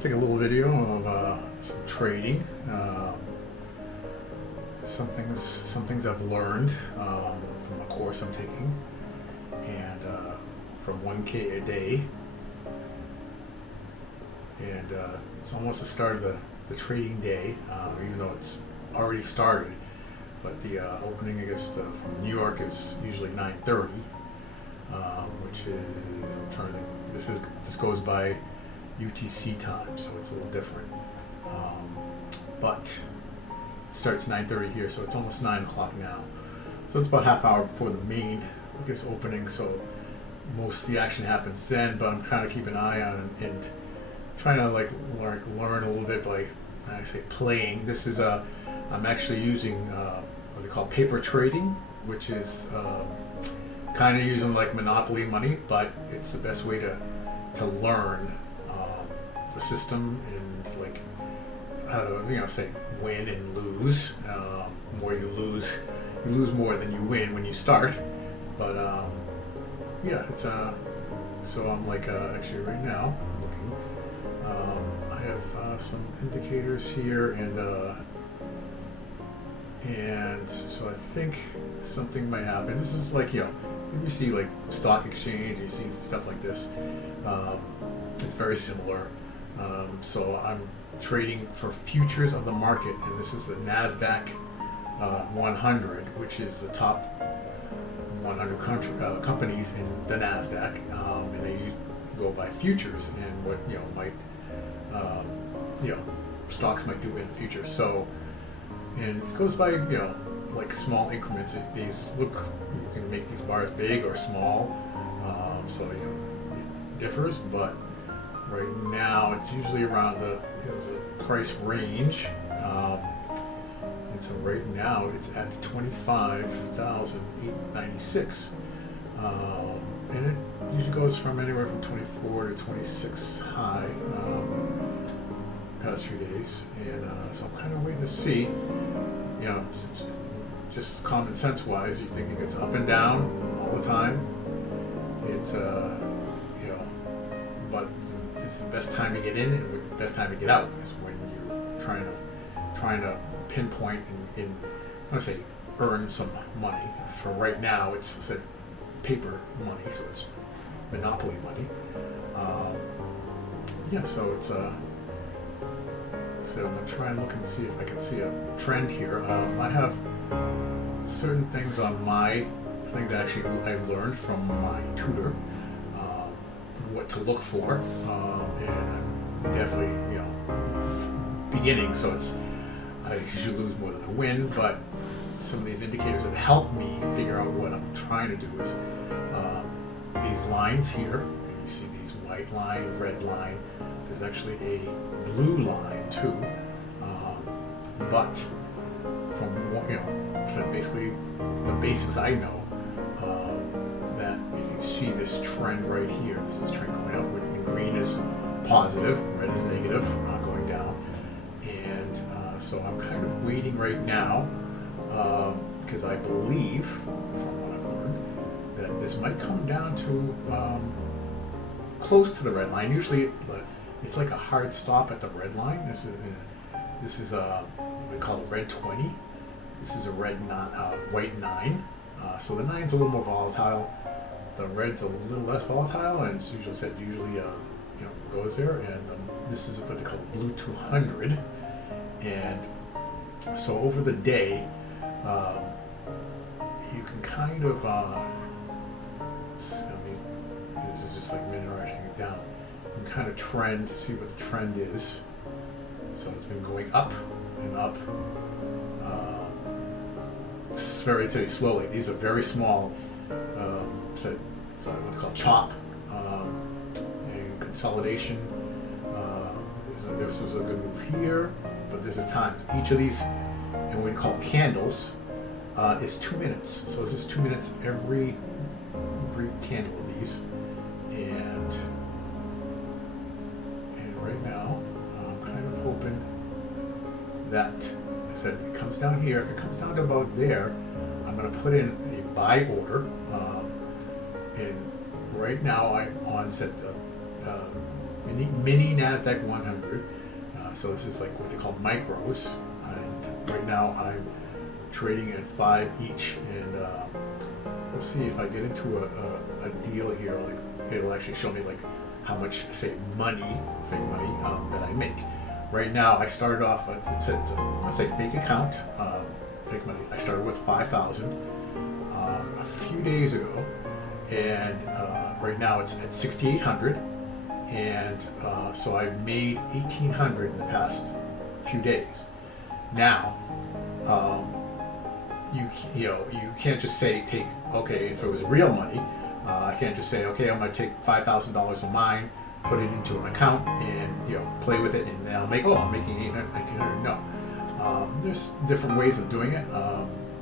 take a little video of some trading. Some things I've learned from a course I'm taking, and from 1K a day. And it's almost the start of the trading day, even though it's already started. But the opening, I guess, from New York is usually 9:30, which is, I'm trying to think, this goes by UTC time, so it's a little different. But it starts 9:30 here, so it's almost 9 o'clock now. So it's about half hour before the main, I guess, opening. So most of the action happens then. But I'm trying to keep an eye on it and trying to learn a little bit by, I say, playing. This is I'm actually using what they call paper trading, which is kind of using like monopoly money, but it's the best way to learn the system and like how to say win and lose. More you lose more than you win when you start. But yeah, it's so I'm like actually right now looking. I have some indicators here, and so I think something might happen. This is like, you see like stock exchange, you see stuff like this. It's very similar. So I'm trading for futures of the market, and this is the NASDAQ 100, which is the top 100 companies in the NASDAQ, and they go by futures and what might stocks might do in the future. So, and it goes by like small increments. These you can make these bars big or small, so it differs. But right now it's usually around the price range, and so right now it's at 25,896, and it usually goes from anywhere from 24 to 26 high past few days, and so I'm kind of waiting to see, just common sense wise, you're thinking it's up and down all the time. It's but it's the best time to get in and the best time to get out is when you're trying to pinpoint and I want to say earn some money. For right now, it's said paper money, so it's monopoly money. So it's so I'm gonna try and look and see if I can see a trend here. I have certain things on my thing that actually I learned from my tutor, what to look for, and I'm definitely beginning, so I usually lose more than I win, but some of these indicators that help me figure out what I'm trying to do is these lines here. You see these white line, red line. There's actually a blue line too, but from what so basically the basics I know, that if you see this trend right here, this is a trend going upward, and green is positive, red is negative, going down, and so I'm kind of waiting right now, because I believe, from what I've learned, that this might come down to close to the red line. Usually it's like a hard stop at the red line. This is what we call a red 20. This is a white 9. So the 9's a little more volatile. The red's a little less volatile, and it's usually goes there. And this is what they call blue 200. And so over the day, you can kind of this is just like writing it down. You can kind of trend, see what the trend is. So it's been going up and up, very slowly. These are very small. It's what they call chop and consolidation. This was a good move here, but this is times. Each of these, and what we call candles, is 2 minutes. So it's just 2 minutes every candle of these, and right now I'm kind of hoping that I said it comes down here. If it comes down to about there, I'm going to put in a buy order, and right now I on set the mini NASDAQ 100. So this is like what they call micros. And right now I'm trading at 5 each. And we'll see if I get into a deal here. Like it'll actually show me like how much, say, money, fake money, that I make. Right now, I started off. It said it's a, let's say, fake account, fake money. I started with 5,000 a few days ago, and right now it's at 6,800, and so I've made 1,800 in the past few days. Now, you can't just say okay, if it was real money. I can't just say, okay, I'm going to take $5,000 of mine, put it into an account, and play with it, and then I'm making 800, 1,900. No, there's different ways of doing it.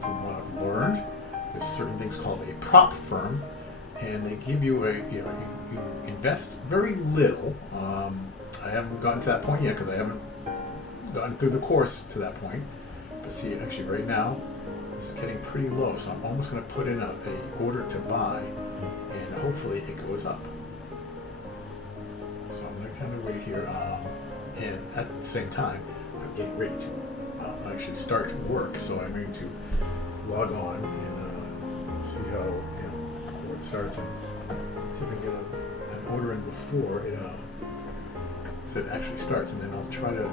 From what I've learned, there's certain things called a prop firm, and they give you you invest very little. I haven't gotten to that point yet because I haven't gotten through the course to that point. But see, actually, right now, this is getting pretty low, so I'm almost going to put in a order to buy, and hopefully it goes up. So I'm going to kind of wait here, and at the same time, I'm getting ready to actually start to work. So I'm going to log on and see how it starts, and see if I can get an order in before it actually starts, and then I'll try to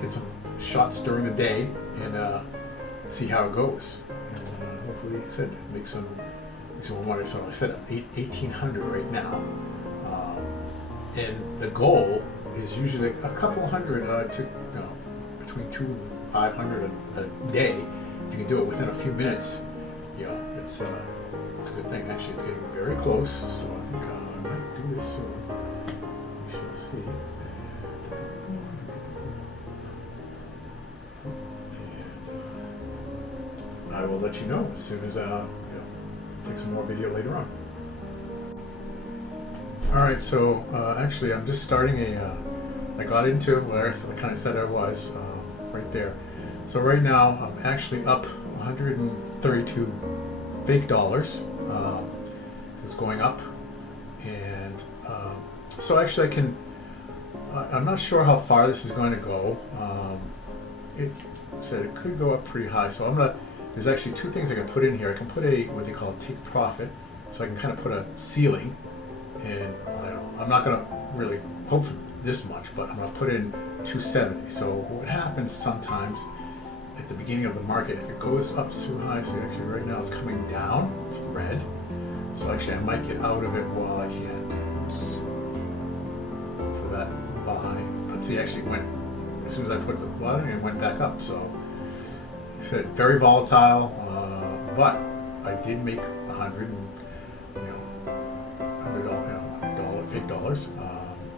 get some shots during the day and see how it goes. And hopefully, like I said, make some money. So I set up 1,800 right now, and the goal is usually a couple hundred to between 200 and 500 a day. If you can do it within a few minutes, it's a good thing. Actually, it's getting very close. So I think I might do this soon. We shall see. I will let you know as soon as take some more video later on. All right, so actually I'm just starting I got into where I kind of said I was right there. So right now I'm actually up 132 fake dollars. It's going up, and so actually I'm not sure how far this is going to go. It said it could go up pretty high, so there's actually two things I can put in here. I can put what they call take profit, so I can kind of put a ceiling, and I'm not going to really hope for this much, but I'm going to put in 270. So what happens sometimes at the beginning of the market, if it goes up too high, so actually right now it's coming down, it's red, so actually I might get out of it while I can for that buy. Let's see, actually went, as soon as I put the button, it went back up. So I said very volatile, but I did make $100 fake dollars,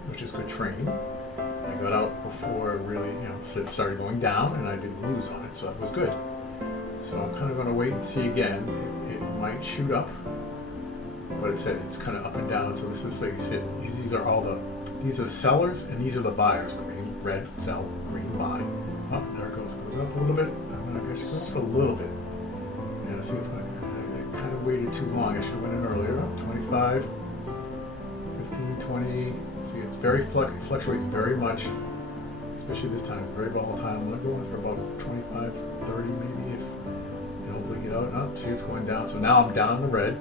which is good trading. I got out before it really, it started going down, and I didn't lose on it, so that was good. So I'm kind of going to wait and see again. It might shoot up, but it said it's kind of up and down. So this is, like you said, these are sellers and these are the buyers. Green, red, sell, green, buy. Oh, there it goes. It goes up a little bit. I'm going to go up a little bit. Yeah, see, I kind of waited too long. I should have went in earlier. 25, 15, 20. See, it's very fluctuates very much, especially this time. It's very volatile. I'm going to go in for about 25, 30 maybe, if hopefully get out. Oh, see, it's going down. So now I'm down in the red.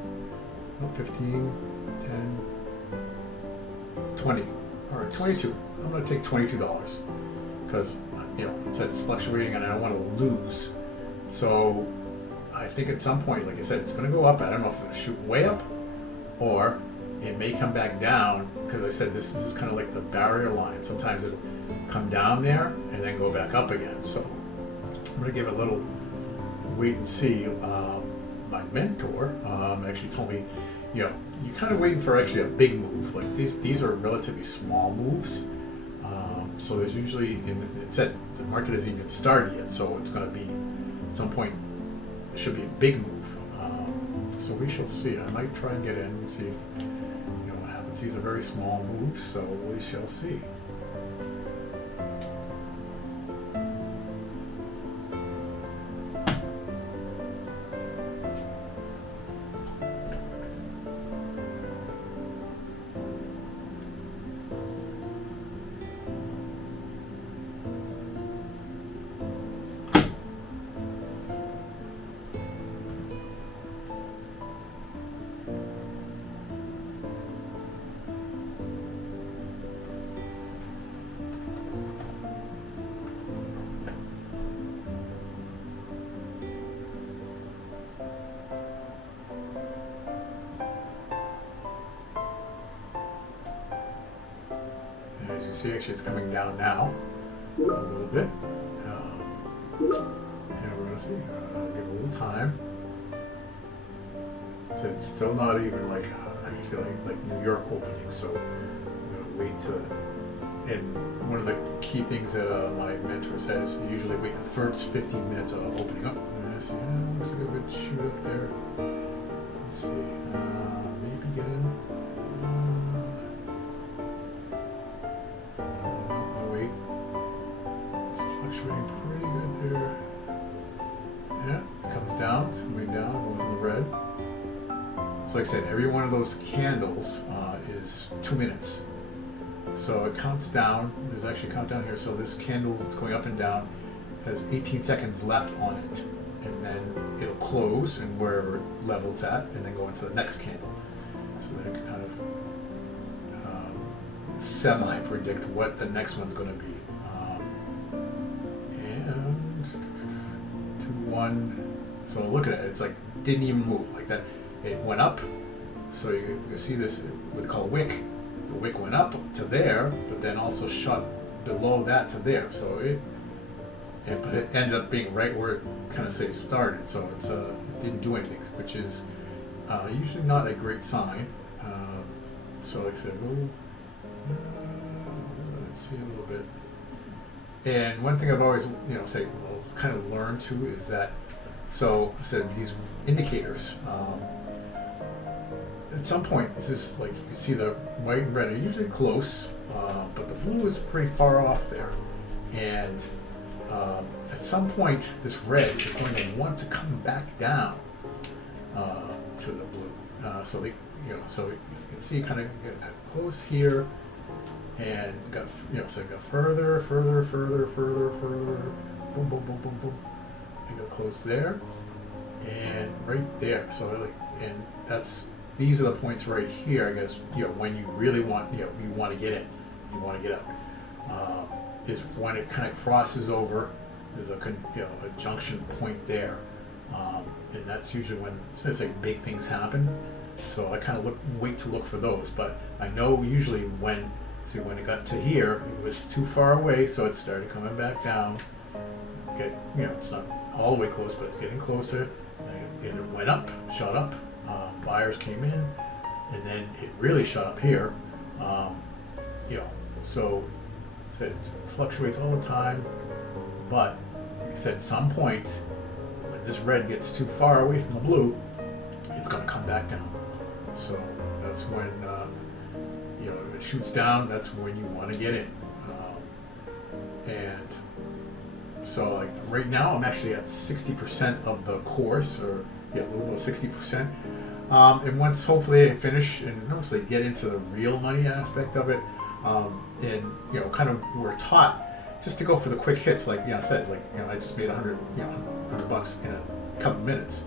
15, 10, 20. All right, 22. I'm going to take $22 because it said it's fluctuating and I don't want to lose. So I think at some point, like I said, it's going to go up. I don't know if it's going to shoot way up or it may come back down, because I said this is kind of like the barrier line. Sometimes it'll come down there and then go back up again. So I'm going to give it a little wait and see. My mentor actually told me, you're kind of waiting for actually a big move. Like these are relatively small moves. So there's usually, it said the market hasn't even started yet, so it's going to be, at some point, it should be a big move. So we shall see. I might try and get in and see if, what happens. These are very small moves, so we shall see. see actually it's coming down now a little bit. And we're gonna see, give it a little time. So it's still not even like, actually like New York opening, so I'm gonna wait to, and one of the key things that my mentor said is you usually wait the first 15 minutes of opening up. And I see, looks like a good shoot up there. Let's see, maybe get in. No, wait. It's fluctuating pretty good there. Yeah, it comes down, it's coming down, it goes in the red. So like I said, every one of those candles is 2 minutes. So it counts down, there's actually a countdown here, so this candle that's going up and down has 18 seconds left on it. And then it'll close and wherever level it's at, and then go into the next candle. So then it can kind of semi-predict what the next one's going to be. And 2, 1. So look at it, it's like didn't even move like that. It went up. So you see this, what we call a wick. The wick went up to there, but then also shot below that to there. So but it ended up being right where it kind of say started. So it's it didn't do anything, which is usually not a great sign. So like I said, let's see a little bit. And one thing I've always say, kind of learned too is that, so I said these indicators. At some point, this is like you can see the white and red are usually close, but the blue is pretty far off there. And at some point, this red is going to want to come back down to the blue. So they, so you can see kind of close here, and got so it got further, boom, boom, boom, boom, boom, and go close there, and right there. So like, and these are the points right here, I guess, when you really want, you want to get in, you want to get out, is when it kind of crosses over. There's a junction point there, and that's usually when, it's like big things happen. So I kind of wait to look for those. But I know usually when it got to here, it was too far away, so it started coming back down. It's not all the way close, but it's getting closer. And it went up, shot up. Buyers came in, and then it really shot up here. So it fluctuates all the time. But like I said, at some point, when this red gets too far away from the blue, it's going to come back down. So that's when if it shoots down, that's when you want to get in. And so like right now, I'm actually at 60% of the course, or a little over 60%. And once hopefully I finish and mostly get into the real money aspect of it, and kind of we're taught just to go for the quick hits, like I said, I just made $100 in a couple minutes.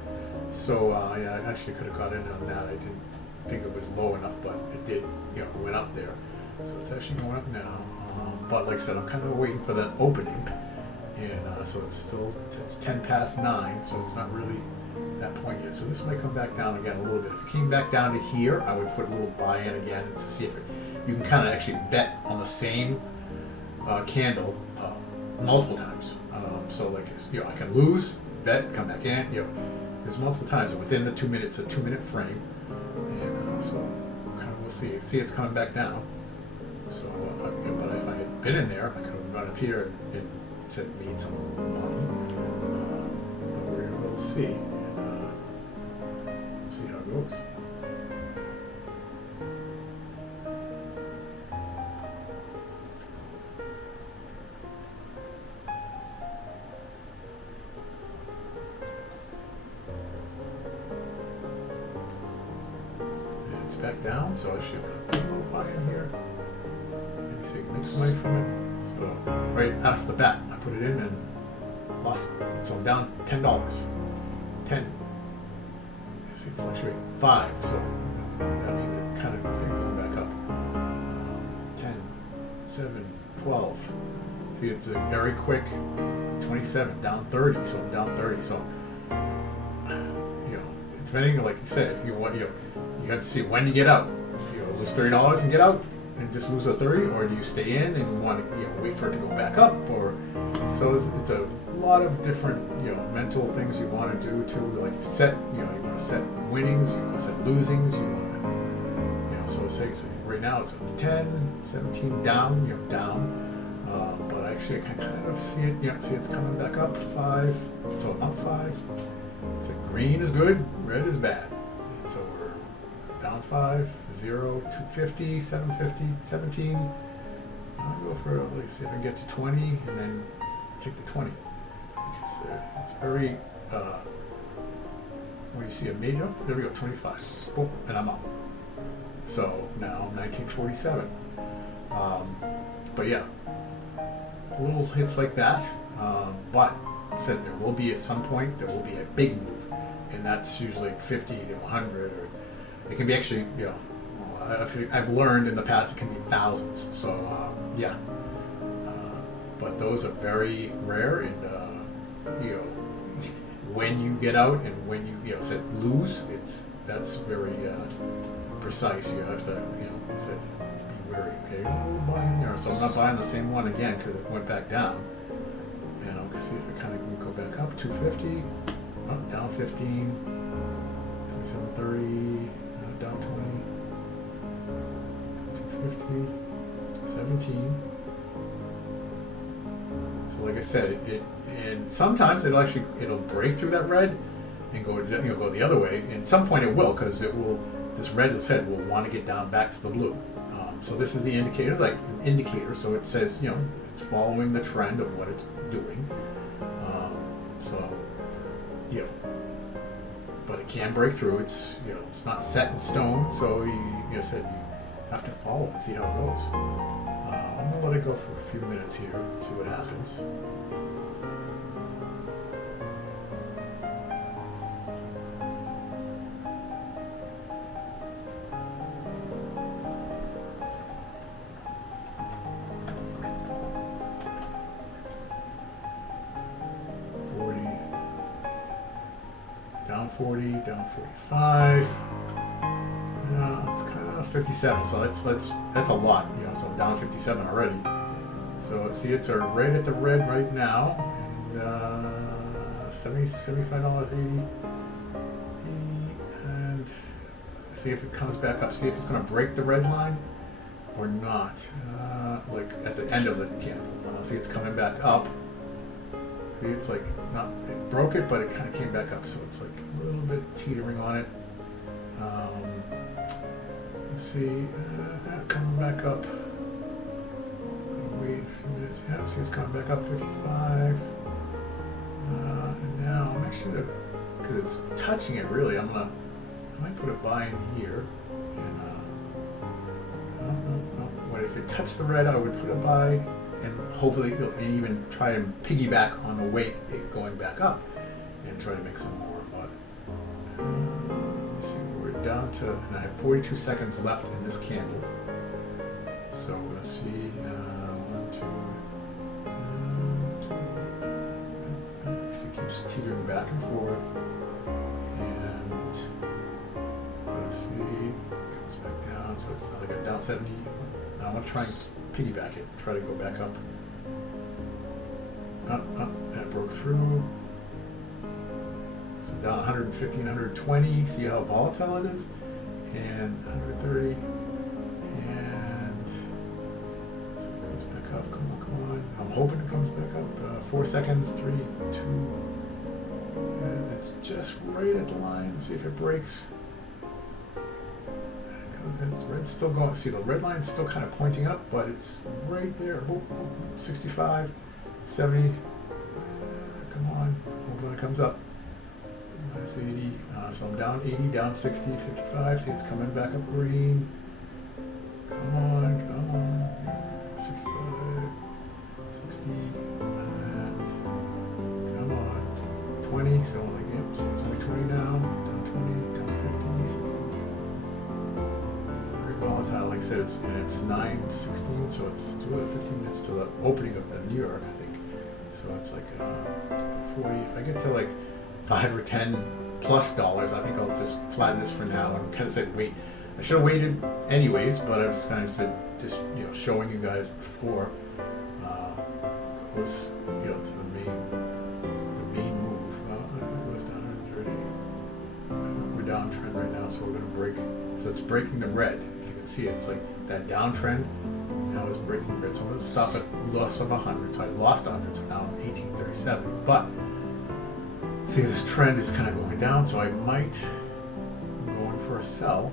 So I actually could have got in on that. I didn't think it was low enough, but it did, it went up there. So it's actually going up now. But like I said, I'm kind of waiting for that opening, and so it's 10 past 9, so it's not really that point yet. So this might come back down again a little bit. If it came back down to here, I would put a little buy in again to see if you can kind of actually bet on the same candle multiple times. So like I can lose, bet, come back in. There's multiple times within the 2 minutes, a 2 minute frame, and so kind of we'll see. See, it's coming back down. So, but if I had been in there, I could have run up here and said made some money. But we'll see. See how it goes. And it's back down, so I should put a little buy in here. Maybe see, make some money from it. So right off the bat, I put it in and lost. So I'm down $10. 10. See it fluctuate. 5. So that means it kind of going back up. 10, 7, 12. See, it's a very quick 27, down 30. So I'm down 30. So depending, like you said, if you want, you have to see when you get out. Lose $30 and get out, and just lose a 30, or do you stay in and want to wait for it to go back up? Or so it's a lot of different mental things you want to do to like set you want to set winnings, you want to set losings, you want to so say right now it's 10, 17 down, but actually I can kind of see it, see it's coming back up 5, so up 5. So green is good, red is bad. And so we're down 5, 0, 250, 750, 17. I'll go for, let's see if I can get to 20 and then take the 20. It's very, when you see a major, there we go, 25. Boom, and I'm up. So now 1947. But yeah, little hits like that. But said there will be at some point, there will be a big move. And that's usually 50 to 100, or it can be actually, I've learned in the past it can be thousands. So yeah, but those are very rare, and when you get out and when you said lose, that's very precise. You have to said be wary. Okay, so I'm not buying the same one again because it went back down. See if it kind of can go back up. 250, up, down 15, 2730, down 20, 250, 17. So like I said, and sometimes it'll break through that red and go go the other way. And at some point it will, because this red said will want to get down back to the blue. So this is the indicator. It's like an indicator. So it says it's following the trend of what it's doing. But it can break through. It's it's not set in stone. So you said you have to follow and see how it goes. I'm gonna let it go for a few minutes here and see what happens. Down 40, down 45. It's kind of 57. So that's a lot. So I'm down 57 already. So see, it's right at the red right now, and $75.80. And see if it comes back up. See if it's going to break the red line or not. Like at the end of the candle. See, it's coming back up. It's like it broke it, but it kind of came back up, so it's like a little bit teetering on it. Let's see, coming back up. Wait a few minutes. Yeah, see, it's coming back up 55. And now I'm actually, because it's touching it really, I might put a buy in here. And what if it touched the red? I would put a buy. And hopefully it'll even try and piggyback on the weight going back up and try to make some more. But let's see, we're down to, and I have 42 seconds left in this candle. So we're going to see 1, 2, see, it keeps teetering back and forth. And let's see, it comes back down, so it's like a down 70. Now I'm going to try and piggyback it, try to go back up. That broke through. So down 115, 120. See how volatile it is? And 130. And so it comes back up. Come on. I'm hoping it comes back up. 4 seconds. 3, 2. And it's just right at the line. See if it breaks. Red's still going. See, the red line's still kind of pointing up, but it's right there. 65, 70. Come on. When it comes up. That's 80. So I'm down 80, down 60, 55. See, it's coming back up green. Come on. 65, 60, and come on. 20. So so it's only 20 now. Down 20, down 50, 60. Volatile, like I said, it's 9:16, so it's 15 minutes to the opening of the New York, I think. So it's like 40. If I get to like $5 or $10 plus, I think I'll just flatten this for now and kind of said wait. I should have waited anyways, but I just kind of said just showing you guys before was to the main move. It was down 130. We're downtrend right now, so we're going to break. So it's breaking the red. If you can see it, it's like that downtrend now is breaking the red. So I'm going to stop at loss of 100. So I lost 100, so now I'm 1837. But see, this trend is kind of going down, so I might go in for a sell.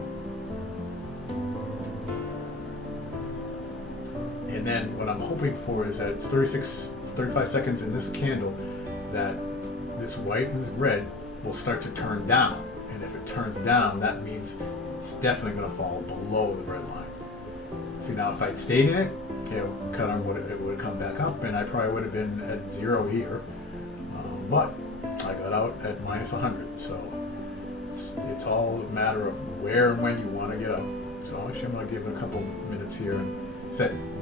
And then what I'm hoping for is that it's 35 seconds in this candle that this white and this red will start to turn down. And if it turns down, that means it's definitely going to fall below the red line. See, now if I'd stayed in it, it would have come back up, and I probably would have been at zero here. But I got out at minus 100, so it's all a matter of where and when you want to get up. So actually I'm going to give it a couple minutes here and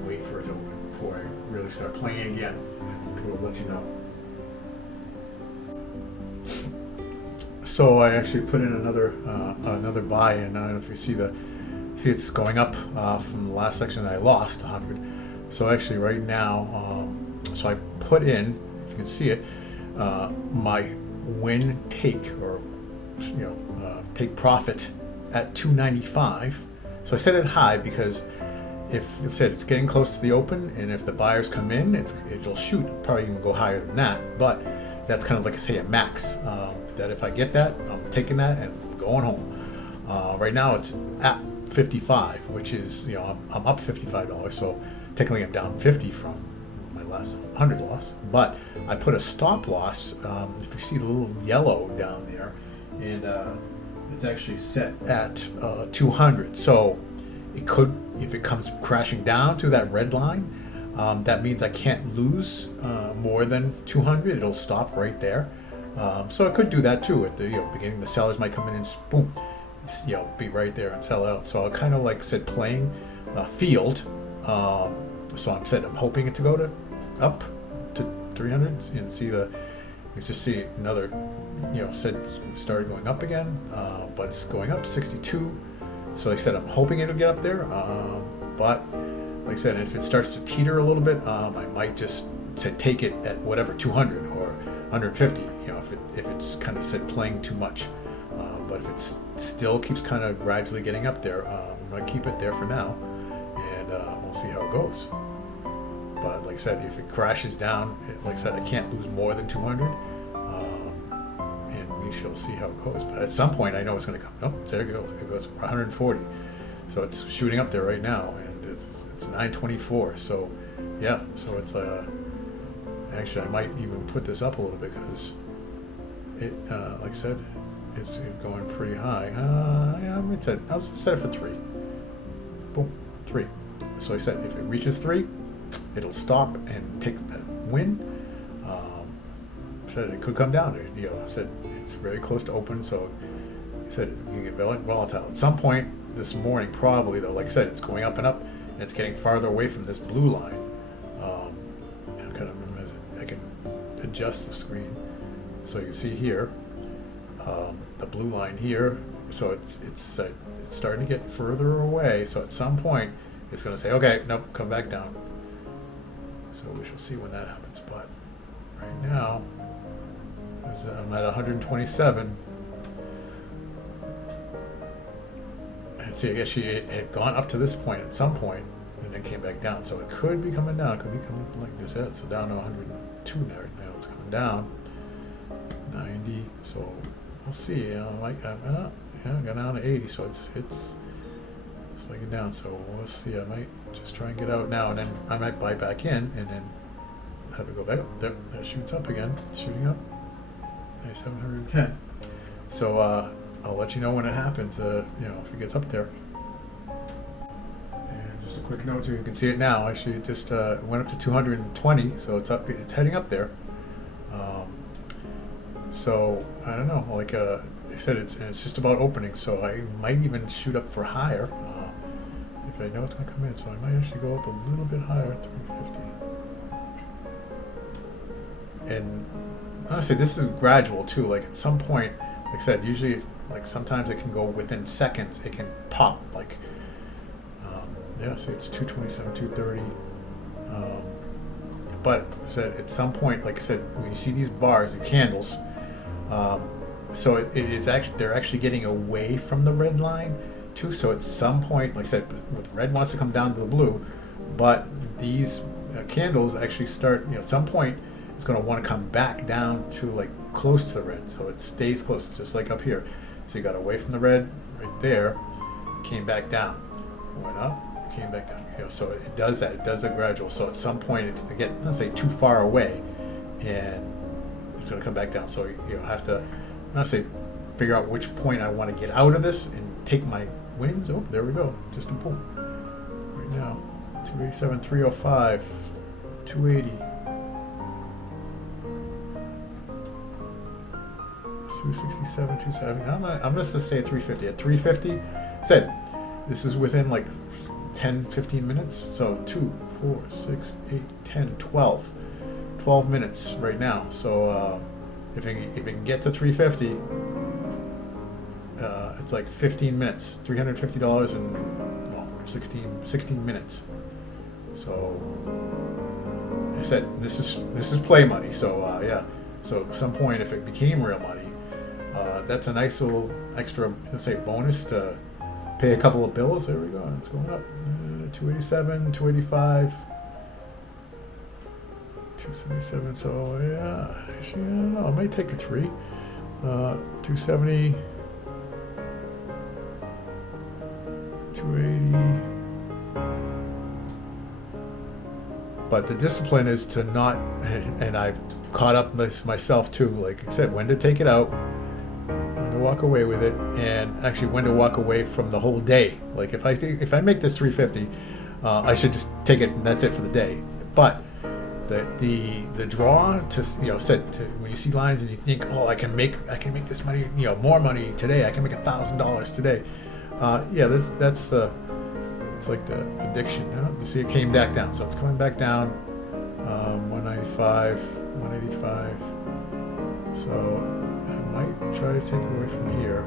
wait for it to open before I really start playing again, and we'll let you know. So I actually put in another buy in. I don't know if you see it's going up from the last section. I lost 100. So actually right now, so I put in, if you can see it, my win take or take profit at 295. So I set it high because if it said it's getting close to the open, and if the buyers come in, it'll shoot, probably even go higher than that. But that's kind of like, say, a max. That if I get that, I'm taking that and going home. Right now it's at 55, which is I'm up $55. So technically I'm down 50 from my last 100 loss. But I put a stop loss. If you see the little yellow down there, and it's actually set at 200. So it could, if it comes crashing down to that red line, that means I can't lose more than 200. It'll stop right there. So it could do that too at the beginning. The sellers might come in and boom, be right there and sell out. So I kind of like said playing field. So I'm hoping it to go up to 300 and see let's just see another. Started going up again, but it's going up 62. So like I said, I'm hoping it'll get up there, but like I said, if it starts to teeter a little bit, I might just take it at whatever, 200 or 150, if it's kind of playing too much. But if it still keeps kind of gradually getting up there, I'm going to keep it there for now, and we'll see how it goes. But like I said, if it crashes down, like I said, I can't lose more than 200. We shall see how it goes, but at some point I know it's going to come. Oh, there it goes. It goes 140, so it's shooting up there right now, and it's 924. So yeah, so it's actually I might even put this up a little bit because it, like I said, it's going pretty high. I'll set it for 3. Boom, 3. So I said if it reaches 3, it'll stop and take that win. Said it could come down. Said it's very close to open, so I said it can get volatile. At some point this morning, probably though, like I said, it's going up and up, and it's getting farther away from this blue line. And kind of I can adjust the screen so you can see here the blue line here. So it's starting to get further away. So at some point it's going to say, okay, nope, come back down. So we shall see when that happens. But right now, I'm at 127. And see, I guess it had gone up to this point at some point, and then came back down. So it could be coming down. It could be coming like you said. So down to 102 now. Now it's coming down. 90. So we'll see. I got down to 80. So it's spiking down. So we'll see. I might just try and get out now, and then I might buy back in, and then have to go back up. There, it shoots up again. It's shooting up. 710. So I'll let you know when it happens. If it gets up there. And just a quick note, you can see it now. Actually, it just went up to 220, so it's up. It's heading up there. So I don't know. Like I said, it's just about opening. So I might even shoot up for higher if I know it's going to come in. So I might actually go up a little bit higher at 350. And honestly, this is gradual too. Like at some point, like I said, usually, like sometimes it can go within seconds. It can pop. Like Yeah, see, it's 227, 230. Um, but I said at some point, like I said, when you see these bars, the candles, um, so it is actually they're actually getting away from the red line too. So at some point, like I said, with red wants to come down to the blue, but these candles actually start. At some point, it's going to want to come back down to like close to the red, so it stays close, just like up here. So you got away from the red right there, came back down, went up, came back down. So it does that. It does a gradual. So at some point, it's to get, let's say, too far away, and it's going to come back down. So you have to, let's say, figure out which point I want to get out of this and take my wins. Oh, there we go. Just a boom. Right now, 287, 305, 280. 267, 270. I'm just going to stay at 350. At 350, said this is within like 10, 15 minutes. So 2, 4, 6, 8, 10, 12. 12 minutes right now. So if it can get to 350, it's like 15 minutes, $350 in 16 minutes. So I said this is play money. So yeah. So at some point, if it became real money, that's a nice little extra, let's say, bonus to pay a couple of bills. There we go. It's going up. 287, 285, 277. So yeah, actually, I don't know. I might take a 3. 270, 280. But the discipline is to not, and I've caught up myself too. Like I said, when to take it out, when to walk away with it, and actually when to walk away from the whole day. Like if I make this 350, I should just take it and that's it for the day. But the draw to when you see lines and you think, oh, I can make this money, more money today. I can make $1,000 today. Yeah, that's the. It's like the addiction. You see, it came back down, so it's coming back down. 195, 185. So I might try to take it away from here.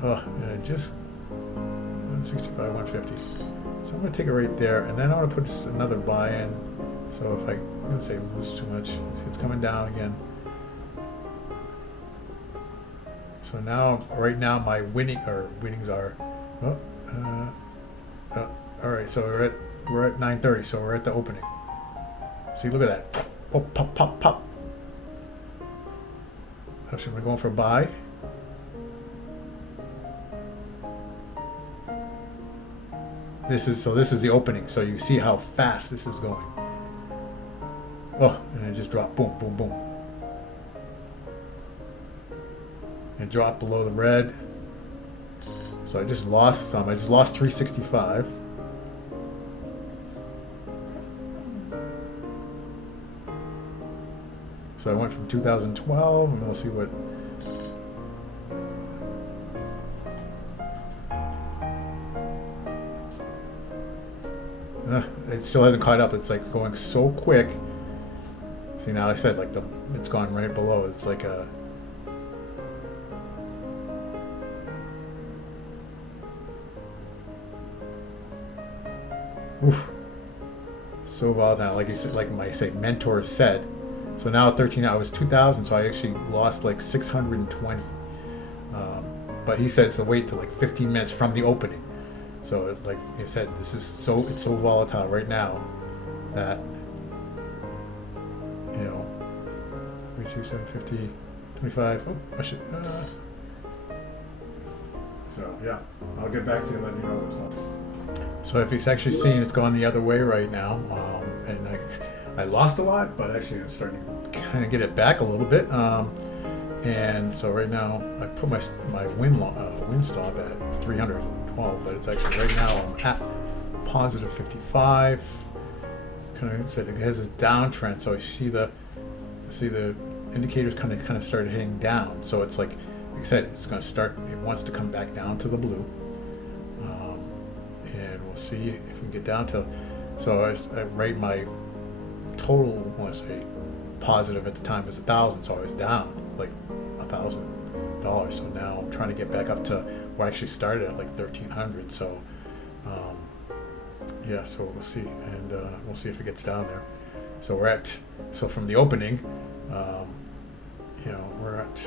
And just 165, 150. So I'm going to take it right there, and then I'm going to put just another buy in. So if I'm going to say lose too much, it's coming down again. So now, right now, my winnings are. All right, so we're at 9:30, so we're at the opening. See, look at that. Oh, pop, pop, pop. Actually, we're going for a buy. This is the opening. So you see how fast this is going. Oh, and it just dropped. Boom, boom, boom. It dropped below the red. So I just lost some. I just lost 365. So I went from 2012, and we'll see what. It still hasn't caught up. It's like going so quick. See, now I said like it's gone right below. It's like a. Oof. So volatile, like he said, like my mentor said. So now at 13, I was 2,000, so I actually lost like 620. But he says to wait till like 15 minutes from the opening. So like he said, it's so volatile right now that 32, 750, 25. Oh, I should. So yeah, I'll get back to you and let you know what's going on. So if he's actually seeing it's going the other way right now, and I lost a lot, but actually I'm starting to kind of get it back a little bit. And so right now I put my win stop at 312, but it's actually right now I'm at positive 55. Kind of said it has a downtrend, so I see the indicators kind of started hitting down. So it's like I said, it's going to start. It wants to come back down to the blue. And we'll see if we can get down to. So I rate my total, I want to say, positive at the time was 1,000. So I was down like $1,000. So now I'm trying to get back up to where I actually started at like 1,300. So yeah, so we'll see, and we'll see if it gets down there. So so from the opening, um, we're at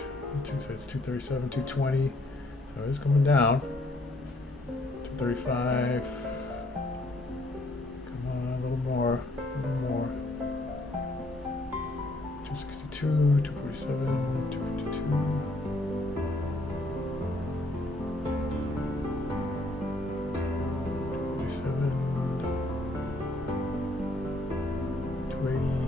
so it's 237, 220. So it's coming down. 235. Come on, a little more, a little more. 262, 247, 252. 280.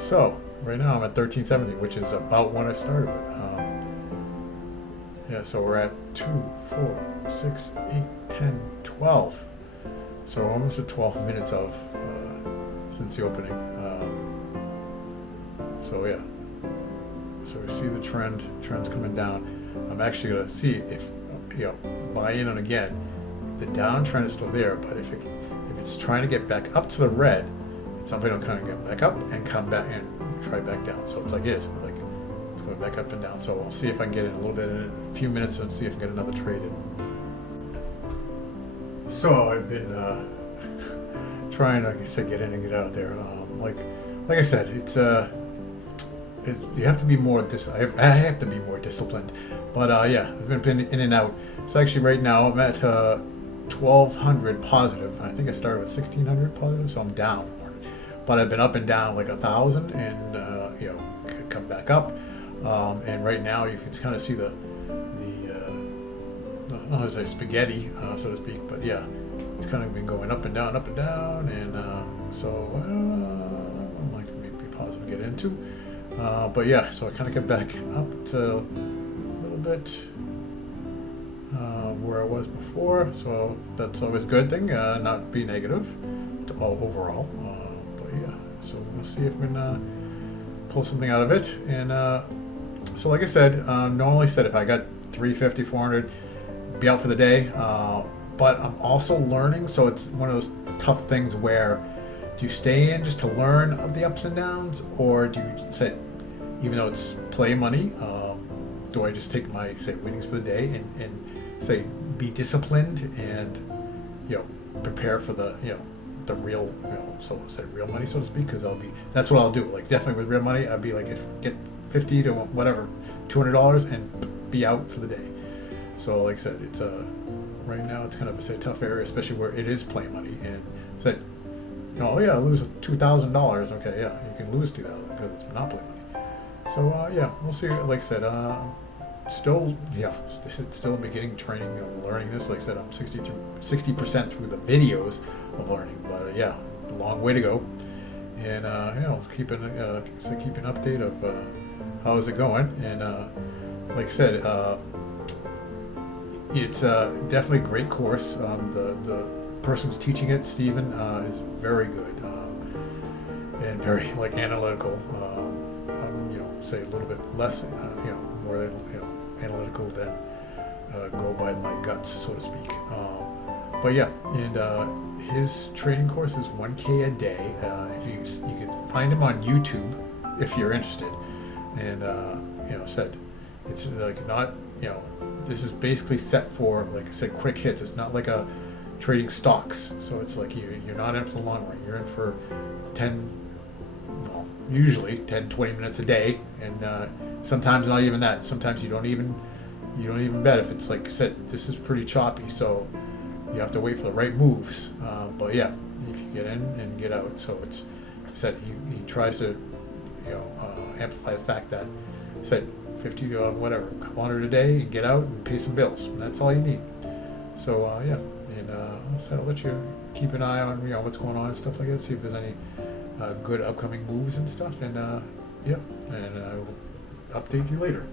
So right now I'm at 1370, which is about when I started with. Yeah, so we're at 2, 4, 6, 8, 10, 12. So almost at 12 minutes of since the opening. So yeah, so we see the trend's coming down. I'm actually gonna see if buy in on again. The downtrend is still there, but if it's trying to get back up to the red, it's something will kind of get back up and come back and try back down. So it's like this, like it's going back up and down. So we'll see if I can get in a little bit in a few minutes and see if I can get another trade in. So I've been trying, like I said, get in and get out there. Like I said, you have to be more. I have to be more disciplined. But yeah, I've been in and out. So actually, right now I'm at 1,200 positive. I think I started with 1,600 positive, so I'm down 400. But I've been up and down like 1,000, and could come back up. And right now you can kind of see the I don't want to say spaghetti, so to speak, but yeah, it's kind of been going up and down, and so I might be positive to get into. But yeah, so I kind of get back up to a little bit where I was before, so that's always a good thing, not be negative overall. But yeah, so we'll see if we can pull something out of it. And so like I said, normally said if I got 350, 400, be out for the day. But I'm also learning, so it's one of those tough things where do you stay in just to learn of the ups and downs, or do you say, even though it's play money, do I just take my winnings for the day and say be disciplined and prepare for the the real real money, so to speak, because that's what I'll do. Like definitely with real money, I'd be like, if get 50 to whatever $200 and be out for the day. So like I said, it's right now it's kind of a tough area, especially where it is play money, and said oh yeah, lose $2,000. Okay, yeah, you can lose $2,000 because it's monopoly money. So yeah, we'll see. Like I said, it's still beginning training and learning this. Like I said, I'm 60% through the videos of learning, but yeah, a long way to go. And keeping an update of how is it going. And like I said, it's definitely a great course. The person who's teaching it, Stephen, is very good and very analytical. Say a little bit less, more analytical than go by my guts, so to speak. But yeah, and his training course is 1K a day. If you can find him on YouTube if you're interested. And said it's like not this is basically set for, like I said, quick hits. It's not like a trading stocks. So it's like you're not in for the long run. You're in for usually 10-20 minutes a day, and sometimes not even that. Sometimes you don't even bet. If it's like I said, this is pretty choppy, so you have to wait for the right moves. But yeah, if you get in and get out, so it's said he tries to amplify the fact that said 50 to whatever, a couple hundred a day, and get out and pay some bills. And that's all you need. So yeah, and I'll let you keep an eye on what's going on and stuff like that. See if there's any good upcoming moves and stuff. And yeah, and I will update you later.